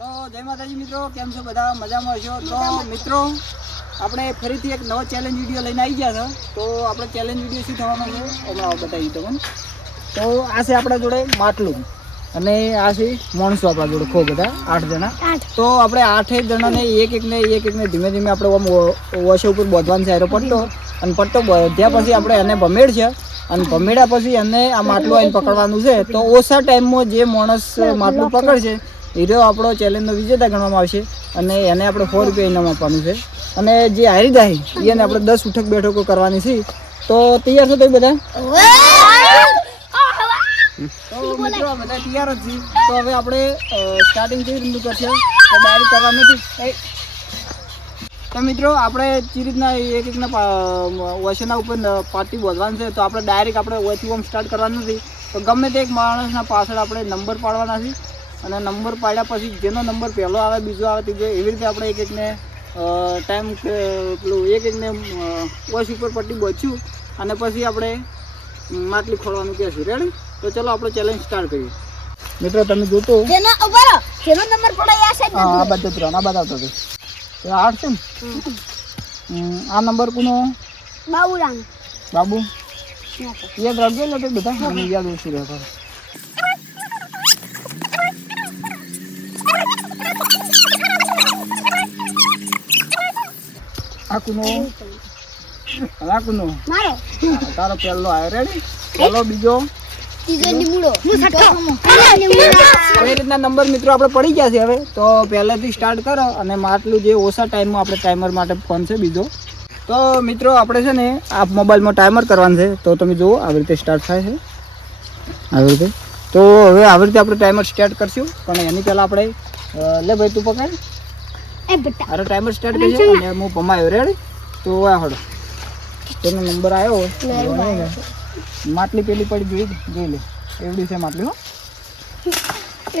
તો જય માતાજી મિત્રો, કેમ છો બધા? મજામાં છો? તો મિત્રો આપણે ફરીથી એક નવો ચેલેન્જ વિડીયો લઈને આવી ગયા છે. તો આપણે ચેલેન્જ વિડીયો શું થવાનો છે હમણાં બતાવી તમને. તો આ છે આપણા જોડે માટલું અને આ છે માણસો આપણા જોડે ખૂબ બધા 8 જણા. તો આપણે 8 જણાને એક એકને ધીમે ધીમે આપણે વોશ ઉપર બાંધવાનું છે પટ્ટો, અને પટ્ટો બાંધ્યા પછી આપણે એને ભમેડ છે, અને ભમેડ્યા પછી એને આ માટલું આવીને પકડવાનું છે. તો ઓછા ટાઈમમાં જે માણસ માટલું પકડશે એ રહ્યો આપણો ચેલેન્જનો વિજેતા ગણવામાં આવશે, અને એને આપણે 100 રૂપિયા ઇનામ આપવાનું છે. અને જે હારી જાય એને આપણે 10 ઉઠક બેઠકો કરવાની છે. તો તૈયાર છો તો બધા? તો મિત્રો બધા તૈયાર જ છે. તો હવે આપણે સ્ટાર્ટિંગ કેવી રીતનું કરશે તો ડાયરેક્ટ કરવા નથી. તો મિત્રો આપણે જે રીતના એકના વોશના ઉપર પાટી બાંધવાનું છે. તો આપણે ડાયરેક્ટ આપણે ઓછી ઓમ સ્ટાર્ટ કરવાનું નથી. તો ગમે તે એક માણસના પાછળ આપણે નંબર પાડવાના છે, અને નંબર પાડ્યા પછી જેનો નંબર પહેલો આવે, બીજો આવે, ત્રીજો, એવી રીતે આપણે એકને ટાઈમ પેલું એકને વોશ ઉપર પટ્ટી બાંધ્યું અને પછી આપણે માટલી ખોલવાનું કહેશું. રેડી? તો ચલો આપણે ચેલેન્જ સ્ટાર્ટ કરીએ. મિત્રો તમે જોતો જેનો નંબર પડાયા છે આ બાજુ આ બાજુ આવતો હતો 8 છે ને. આ નંબર કોનો? બાબુરામ. બાબુ યાદ રાખજો ને બધા, મને યાદ ઓછું રહે. આ કોનો? આ કોનો? મારો. તારો પહેલો આવ્યો. રેડી? પહેલો, બીજો, ત્રીજો નિમુડો, હું છઠ્ઠો. આવી રીતના નંબર મિત્રો આપણે પડી ગયા છે. હવે તો પહેલેથી સ્ટાર્ટ કરો, અને માટલું જે ઓછા ટાઈમમાં આપણે ટાઈમર માટે ફોન છે બીજો. તો મિત્રો આપણે છે ને આ મોબાઈલમાં ટાઈમર કરવાનું છે. તો તમે જુઓ આવી રીતે સ્ટાર્ટ થાય છે, આવી રીતે. તો હવે આવી રીતે આપણે ટાઈમર સ્ટાર્ટ કરશું, પણ એની પહેલાં આપણે લે ભાઈ તું પકડ. અરે ટાઈમર સ્ટાર્ટ કરીએ અને હું પમાયો. રેડી? તો આ હડો તેનો નંબર આવ્યો માટલી પેલી પડી જોઈ લે. એવડી છે માટલી. હો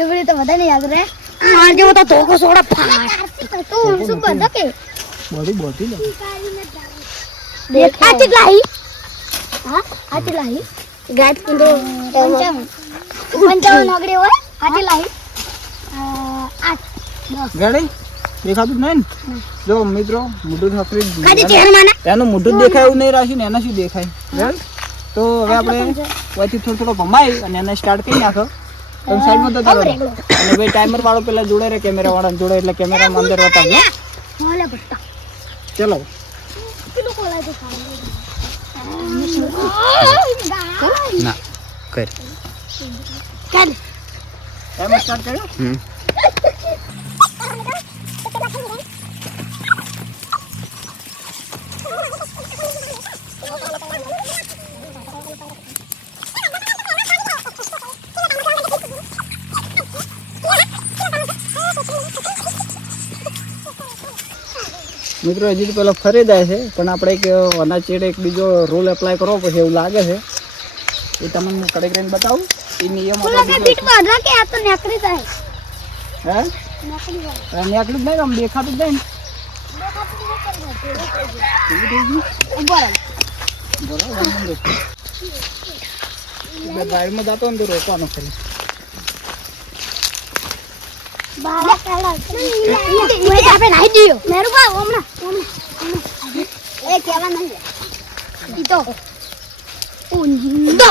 એવડી તો બધાને યાદ રહે. આ જેવો તો ધોકો સોડા ફાટ. તો શું કરતો કે બોડી દેખ આ કેટલા હી? હા આ કેટલા હી? ગાત કિલો 55 નગડી હોય. આ કેટલા હી? 8 રેડી? દેખાતું જ નહીં ને? જો મિત્રો મોઢું ખાલી થફરી ચહેરામાં એનું મોઢું દેખાય એવું નહીં રાખ્યું ને એના શું દેખાય. રેડી? તો હવે આપણે વચ્ચે થોડો ભમાઈ અને એને સ્ટાર્ટ કરી નાખો. તમે સાઈડમાં તો ચાલો, અને ભાઈ ટાઈમર વાળો પેલા જોડે રે, કેમેરા વાળા જોડે, એટલે કેમેરામાં અંદર બતાવજો. મોલે બટ્ટા ચલો કિલો કોલાય તો ના કર ટાઈમર સ્ટાર્ટ કર્યો. મિત્રો હજી તો પેલો ફરી જાય છે, પણ આપણે એક અનાજ ચેડે એક બીજો રૂલ એપ્લાય કરવો પડશે એવું લાગે છે. એ તમને કડક કરીને બતાવું. એ નિયમ કે આ તો નેકરી જાય. હે નેકરી જાય. આટલું જ નહીં, આમ દેખાતું જ નહીં. ગાડીમાં જતો ને તો રોકવાનો ખાલી. આપણે નાઈ દીયો મેરું બા હમણાં એ કેવા નહીં ઈ તો ઉંદો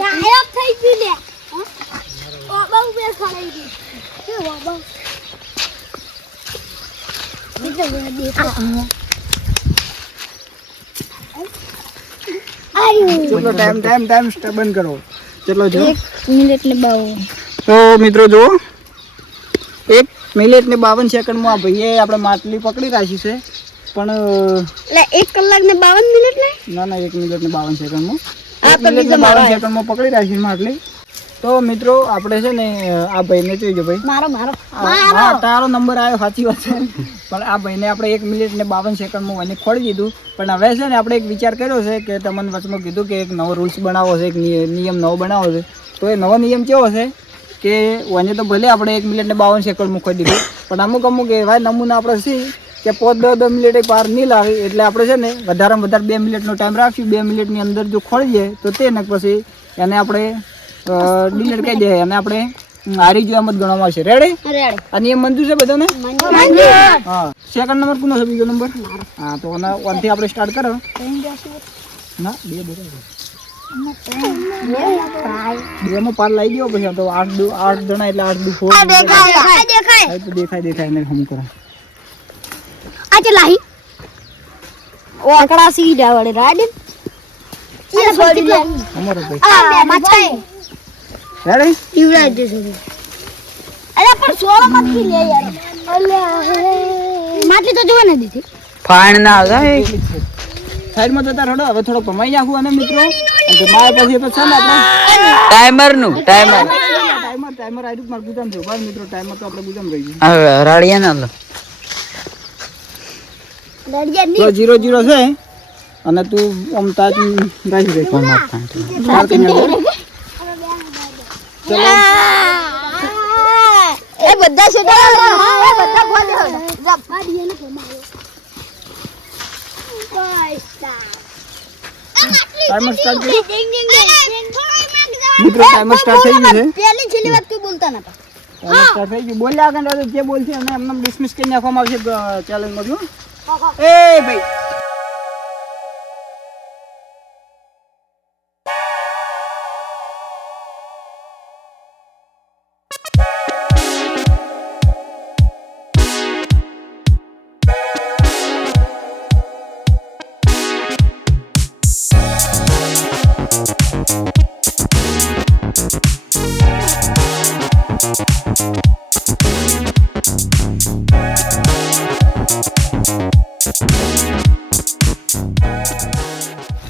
ગાયબ થઈ ગયું લે. ઓ બહુ બે ખડાઈ ગઈ કે ઓ બહુ બીજો દેખો. ચલો ટાઈમ બંધ કરો. ચલો જો 1 મિનિટ ને 52. તો મિત્રો જુઓ 1 મિનિટ ને 52 સેકન્ડમાં આ ભાઈએ આપણે માટલી પકડી રાખી છે. પણ એટલે 1 કલાક ને 52 મિનિટ ને ના 1 મિનિટ ને 52 સેકન્ડમાં 1 મિનિટ ને 52 સેકન્ડમાં પકડી રાખી માટલી. તો મિત્રો આપણે છે ને આ ભાઈને જોઈજો ભાઈ. મારો હા તારો નંબર આવ્યો, સાચી વાત છે. પણ આ ભાઈને આપણે 1 મિનિટ ને 52 સેકન્ડમાં એને ખોડી દીધું. પણ હવે છે ને આપણે એક વિચાર કર્યો છે કે તમને વચમાં કીધું કે એક નવો રૂલ્સ બનાવવો છે, એક નિયમ નવો બનાવવો છે. તો એ નવો નિયમ કેવો છે કે વને તો ભલે આપણે 1 મિનિટ ને 52 સેકન્ડમાં ખોઈ દીધું, પણ અમુક એવા નમૂના આપણે છે કે 5-10 મિનિટે પાર નહીં લાવી. એટલે આપણે છે ને વધારેમાં વધારે 2 મિનિટનો ટાઈમ રાખશું. 2 મિનિટની અંદર જો ખોળી જાય તો તે ને પછી એને આપણે ડિલીટ કરી દે અને આપણે હારી જો એમ જ ગણવામાં આવશે. રેડી? અને એ મંજૂર છે બધાને? હા. સેકન્ડ નંબર કોનો છે? બીજો નંબર? હા, તો ઓનથી આપણે સ્ટાર્ટ કરો. ના, બે માં પાર લાવી ગયો પછી તો 8 જણા એટલે 8 2 4 દેખાય ને હમ કરો. આજે લાહી ઓકડા સીડા વડે રાડી ઈ છોડી લે અમારો ભાઈ. આ માછાઈ રેડી? યુવરાજ દેસો અરે પણ સોરો મત કી લે યાર અલ્યા માટલી તો જોવા ન દીધી ફાણ ના આવે સાઈડમાં જતા રડો. હવે થોડો કમાઈ નાખું અને મિત્રો અને મારા પછી તો છે ને આપણે ટાઈમર નું ટાઈમર ટાઈમર આયરું માર ગુજામ છે. બસ મિત્રો ટાઈમર તો આપણે ગુજામ રહી ગયું. હવે રાડિયા ના લો લડિયા તો 0-0 છે અને તું આમ તાજ રાઈ દે કોણ ચાર કરીને ચલો એ બધા છોડા એ બધા ખોલે જપ ગાડી એને કમાયો ટાઈમર સ્ટાર્ટ કરો. ડિંગ ડિંગ મિત્રો ટાઈમર સ્ટાર્ટ થઈ ગયું છે. પહેલી છેલ્લી વાત કોઈ બોલતા નતા ટાઈમર સ્ટાર્ટ થઈ ગયું. બોલ્યા આગળ જે બોલશે અને એમને ડિસમિસ કરી નાખવામાં આવશે ચેલેન્જમાં. જો એ ભાઈ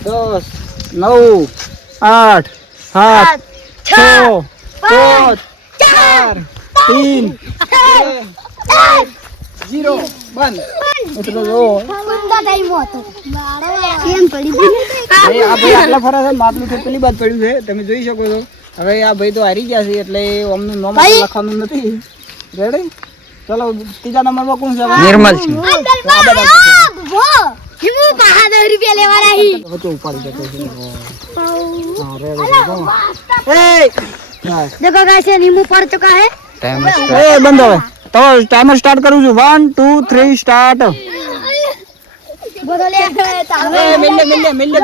દસ 9 8 7 6 5 4 3 2 1 0 બંધ. મિત્રો જો બંદા ટાઈમ હતો કેમ પડી ભાઈ આ ભાઈ આટલા ફરા છે માટલું તો પેલી બાદ પડ્યું છે તમે જોઈ શકો છો. હવે આ ભાઈ તો હારી ગયા છે એટલે અમનું નામ લખવાનું નથી. રેડી? ચલો ત્રીજા નંબરમાં કોણ છે? નિર્મલ સિંહ હિમુ 5000 રૂપિયા લેવાના હી હવે તો ઉપાડી જતો છે. હા રેડી. હા देखो कैसे नींबू पड़ चुका है ટાઈમર એ બંધ. હવે તો ટાઈમર સ્ટાર્ટ કરું છું. 1 2 3 સ્ટાર્ટ. बोलो ले એ મિલ્લે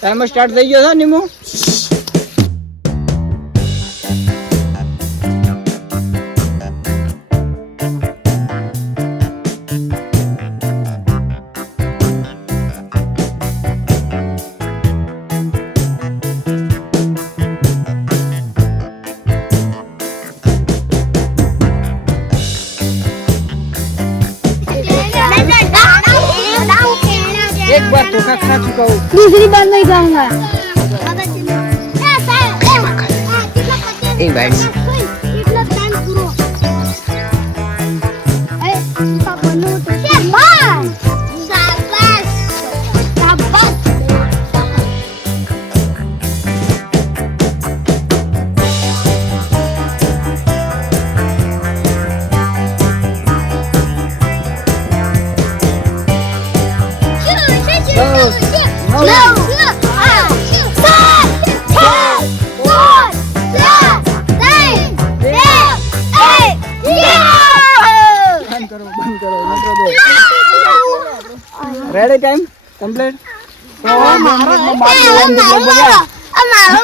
ટાઈમર સ્ટાર્ટ થઈ ગયો છે નીમુ. एक बार धोखा खा चुका हूँ. दूसरी बार नहीं खाऊंगा એ ભાઈ રેડી? Time complete. તો 2 મિનિટમાં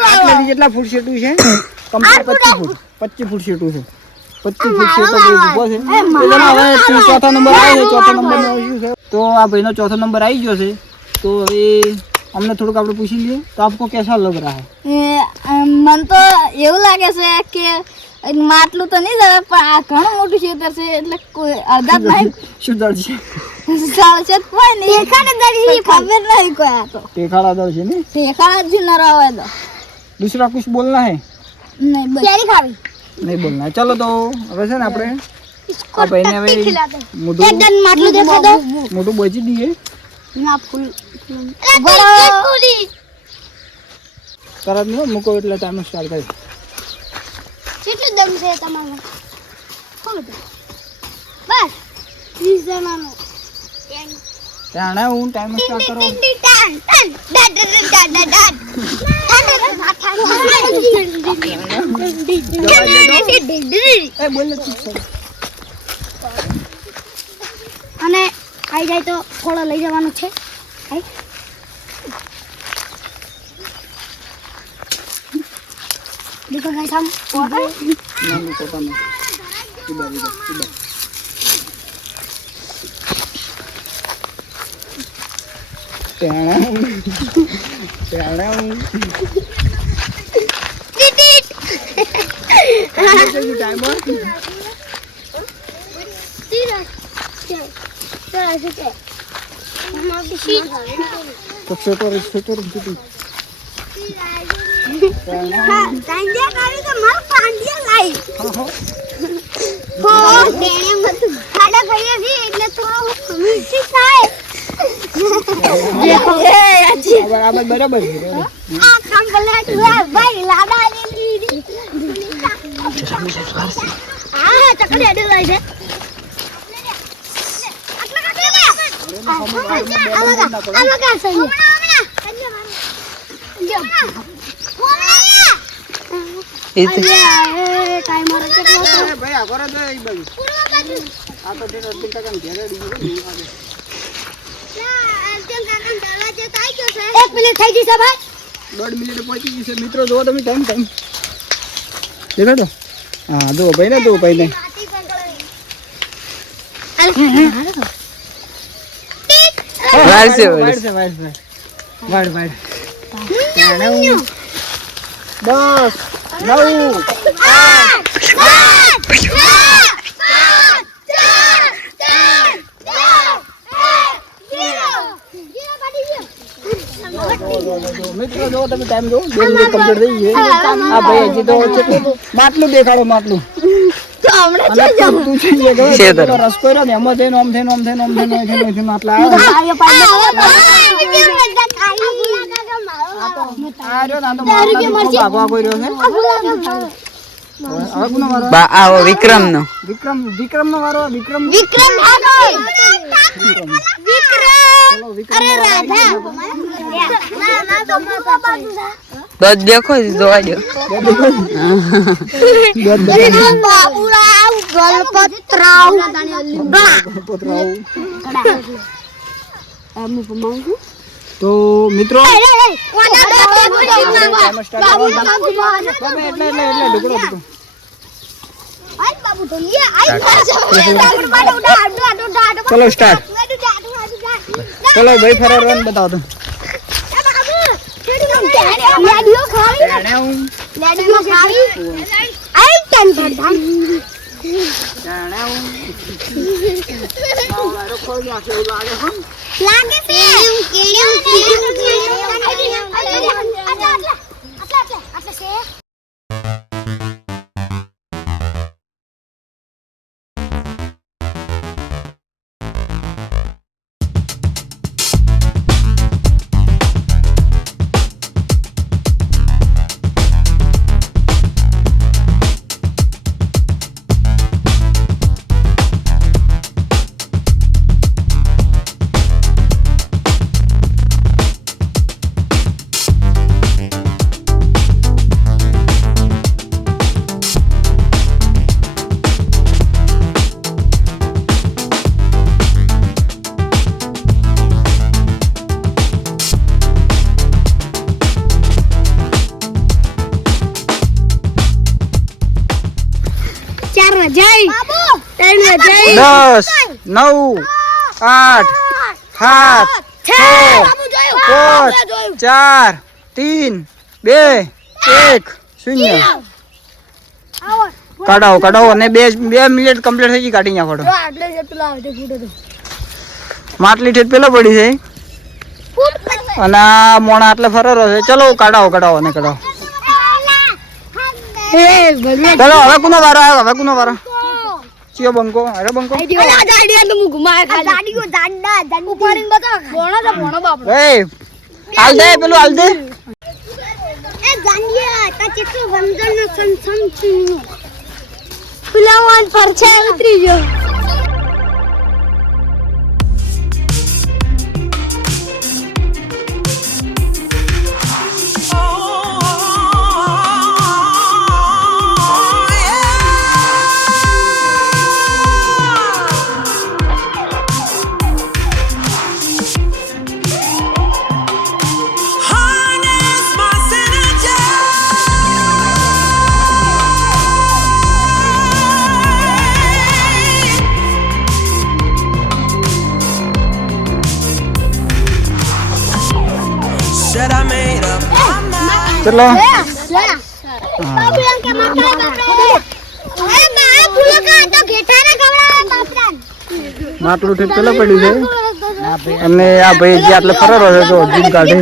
માટલું કેટલા ફૂટ સેટું છે? કમ્પ્લીટ 25 ફૂટ સેટું છે. 25 ફૂટ સેટો ઉભો છે. હવે ચોથા નંબર આવે છે. ચોથા નંબરનો શું છે? તો આ ભાઈનો ચોથો નંબર આવી ગયો છે. તો હવે અમને થોડુંક આપણે પૂછી લઈએ તો આપકો કેસા લગ રહા હૈ? मन तो એવું લાગે છે કે માટલું તો નહીં જવે પણ આ ઘણું મોટું ખેતર છે એટલે કોઈ અડધાત નહીં શું દળ છે? સાવચેત કોઈ નહીં દેખાડે દરી ખબર નહીં કોઈ આ તો ટેખાડા દળ છે ને? દેખાડા જ ન રહે તો दूसरा कुछ बोलना है? નહીં બસ કેરી ખાવી नहीं बोलना है. चलो तो હવે છે ને આપણે આ ભાઈને હવે મોઢું એકદમ માટલું દેખા દો મોઢું બોચી દઈએ. ના ફૂલ તરત નહીં મૂકો એટલે ટાઈમ સ્ટાર્ટ થાય. કેટલું દમ છે તમારો બસ 30 જણાનો જાણે હું ટાઈમ સ્ટાર્ટ કરો એ બોલ ને તું સર. અને આવી જાય તો થોડો લઈ જવાનું છે देखो गाइस हम નાનું પોતાનું સીધા સીધા સીધા જાણે હું ટાઈમ તો છોટો છોટો બરાબર ભાઈ આ કરે તો એ બાજુ આ તો ઠીક અડધી ટકા ને ઘેરે ડીજી એક મિનિટ થઈ ગઈ છે ભાઈ 1.5 મિનિટ પહોંચી ગઈ છે મિત્રો જો તમે ટાઈમ દેખાડો હા જો ભાઈ ને જો ભાઈ ને વાડ 10 9 મિત્રો જો તમે ટાઈમ જો 2 મિનિટ કમ્પ્લીટ થઈ ગઈ આ ભાઈ હજી તો કેટલું માટલું દેખાડો માટલું તું છે રસ કર્યો ને એમાં થઈને આમ થઈને આટલા આ રહ્યો ના તો ભાગવા કોઈ રહ્યો છે હવે કોનો વારો વિક્રમ નો વારો વિક્રમ દસ દેખો જોવા દો તો મિત્રો ચલો સ્ટાર્ટ ચલો ભાઈ ફરાર રન બતાવો તો દસ 9 8 7 6 5 4 3 2 1 0 કાઢાવો અને 2 મિનિટ કમ્પ્લીટ થઈ ગઈ કાઢી નાખો માટલી ઠેઠ પેલા પડી છે અને આ મોણા આટલે ફરેલો છે ચલો કાઢાવો અને કાઢાવો ચલો હવે કોનો વારો આવ્યો ચિયો બંકો અરે બંકો હાલ દે પેલું હાલ દે પર છે ઉતરી ગયો ચલો બાપરા કે માતા બાપરા એ બા ફૂલો કા તો ઘેટાને ખવડાવે બાપરા માટલું ઠીક પેલો પડ્યું છે અને આ ભાઈ જે આટલે ફરારો છે તો જીમ કાઢે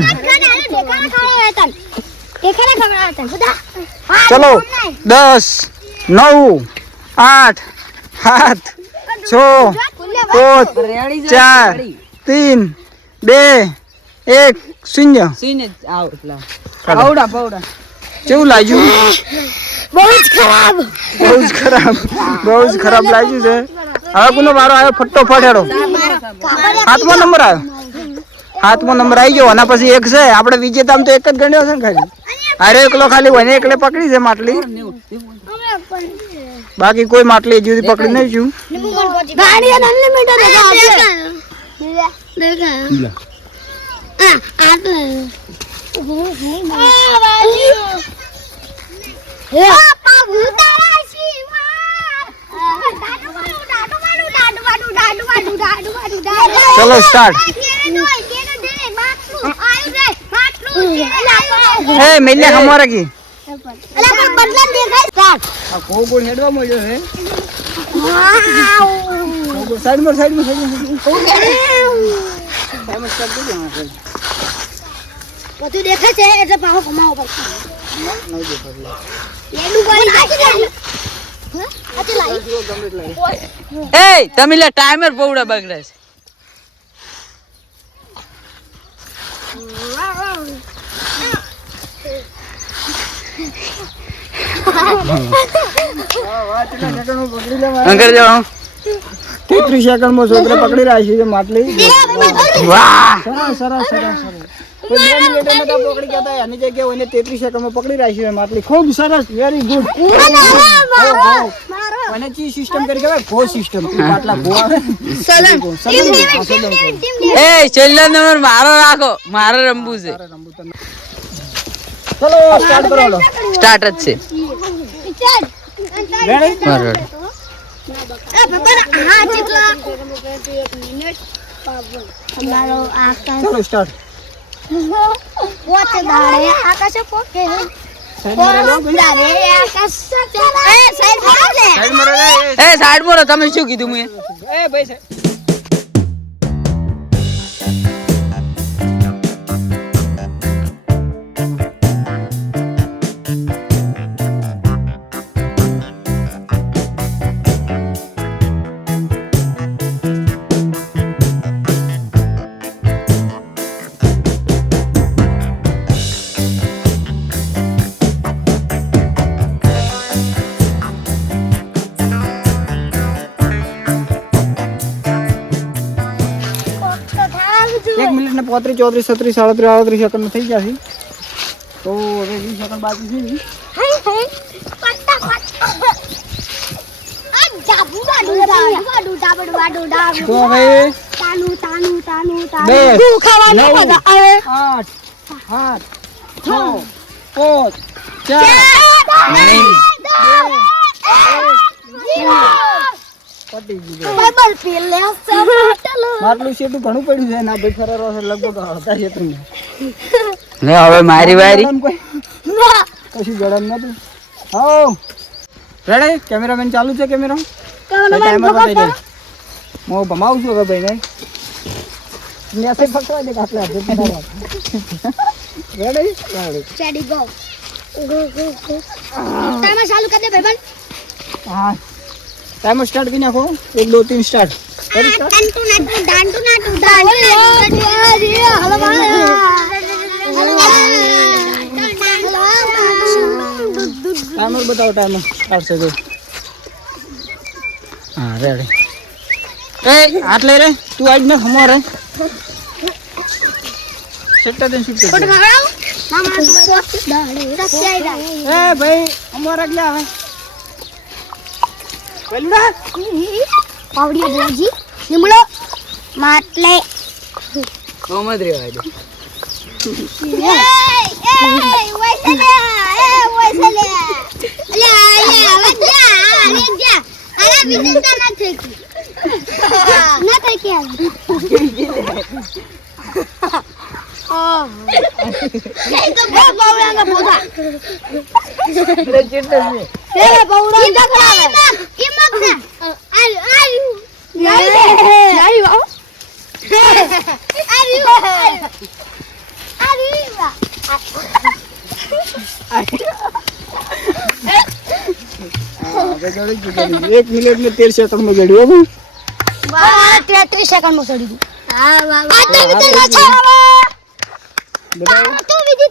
ચલો 10 9 8 7 6 5 4 3 2 1 શૂન્ય સીને આવ એટલા પાવડા કેવું લાગ્યું બહુ જ ખરાબ બહુ જ ખરાબ લાગ્યું છે હવે કોનો વારો આવ્યો ફટોફટ હેડો સાતમો નંબર આવી ગયો આના પછી એક છે આપણે વિજેતામ તો એક જ ગણ્યો છે ને ખાલી અરે એકલો ખાલી વને એકલે પકડી છે માટલી બાકી કોઈ માટલી હજુ સુધી પકડી નહીં છું ગાડી અનલિમિટેડ ચલો સ્ટાર્ટ એ મેલ્યા ખમવા રાખી આ કોગોળ હેડવા મળ્યો છે સાઈડમાં બધું દેખાય છે એટલે પાછો કમાવો પડશે એ તમે લે ટાઈમર પૌડા બગડે છે અંકર જાઓ 33 સેકન્ડમાં છોકરા પકડી રાખી છે માટલી વાહ સરસ કોઈ 2 મિનિટમાં તો પકડી ગયા હતા એની જગ્યાએ એને 33 સેકન્ડમાં પકડી રાખી છે માટલી ખૂબ સરસ વેરી ગુડ અને ચી સિસ્ટમ કરી કહેવાય ગો સિસ્ટમ માટલા ગો આવે એ છેલ્લો નંબર મારો રાખો મારે રમવું છે ચલો સ્ટાર્ટ કરો લો સ્ટાર્ટ જ છે રેડી બરાબર ચલો સ્ટાર્ટ એ સાઈડ મોરો તમે શું કીધું મેં એ ભાઈ એક મિનિટ ને 35 34 36 37 સેકન્ડ થઈ ગયા છે તો હવે 20 સેકન્ડ બાકી છે તો હવે 8 માટલું શેટું ઘણું પડ્યું છે ના ભાઈ ફરારો છે લગભગ હતા શેટું ને હવે મારી વારી કશું જડમ નતું હા રેડી કેમેરામેન ચાલુ છે કેમેરા ટાઈમર બતાવી દે હું ભમાવું છું હવે ભાઈને મેસે પકડવા દે કાટલા રેડી Ready, go. Timer ચાલુ કરી દે ભાઈબંધ. હા ટાઈમર સ્ટાર્ટ કરી નાખો 1 2 3 સ્ટાર્ટ ટાંટુ નાટુ ટાઈમર બતાવો ટાઈમર સ્ટાર્ટ છે જો હા રેડી એ હાથ લઈ રે તું આજ ન ખમો રે સેટા દે શૂટ કર એ ભાઈ અમાર આગલા આવે પેલુડા પાવડી બોજી નિમળો માટલે કોમદ રેવા દે તો બાવળા કા પોતા એટલે ચેટસ ને એ બાવળા કા કરાવે ઈ મત ને નારી વાવ એક મિનિટ ને 13 સેકન્ડ માં ગડ્યું હો. 33 સેકન્ડ માં સડી ગયું બધા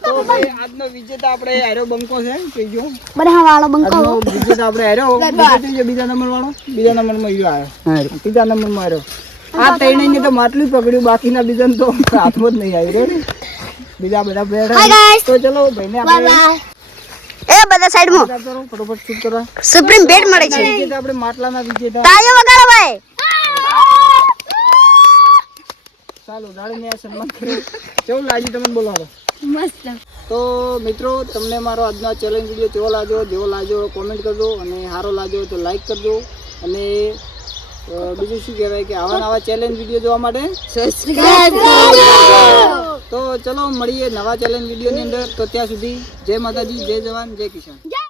તો ભાઈ આજનો વિજેતા આપણે હાર્યો બંકો છે કહીજો. બધા વાળો બંકો આજનો વિજેતા આપણે હાર્યો બીજા નંબર વાળો બીજા નંબર માં આવ્યો ત્રીજા નંબર માં આવ્યો. આ ત્રણેયને તો માટલું જ પકડ્યું, બાકીના બીજાને તો હાથમાં જ નહીં આવ્યો ને. બીજા બધા પ્લેયર તો ચલો ભાઈને આપણે એ બધા સાઈડ માં કરો ફટાફટ શૂટ કરવા. સુપ્રીમ બેટ મળે છે વિજેતા આપણે માટલાના વિજેતા. તાળીઓ વગાડો ભાઈ ચાલો દાડીને આ સન્માન કર્યું. કેવું લાગ્યું તમને બોલો હવે? મસ્ત. તો મિત્રો તમને મારો આજનો ચેલેન્જ વિડીયો કેવો લાગ્યો? જેવો લાગ્યો કોમેન્ટ કરજો અને સારો લાગ્યો તો લાઈક કરજો. અને બીજું શું કહેવાય કે આવા નવા ચેલેન્જ વિડીયો જોવા માટે તો ચલો મળીએ નવા ચેલેન્જ વિડીયોની અંદર. તો ત્યાં સુધી જય માતાજી, જય જવાન, જય કિસાન.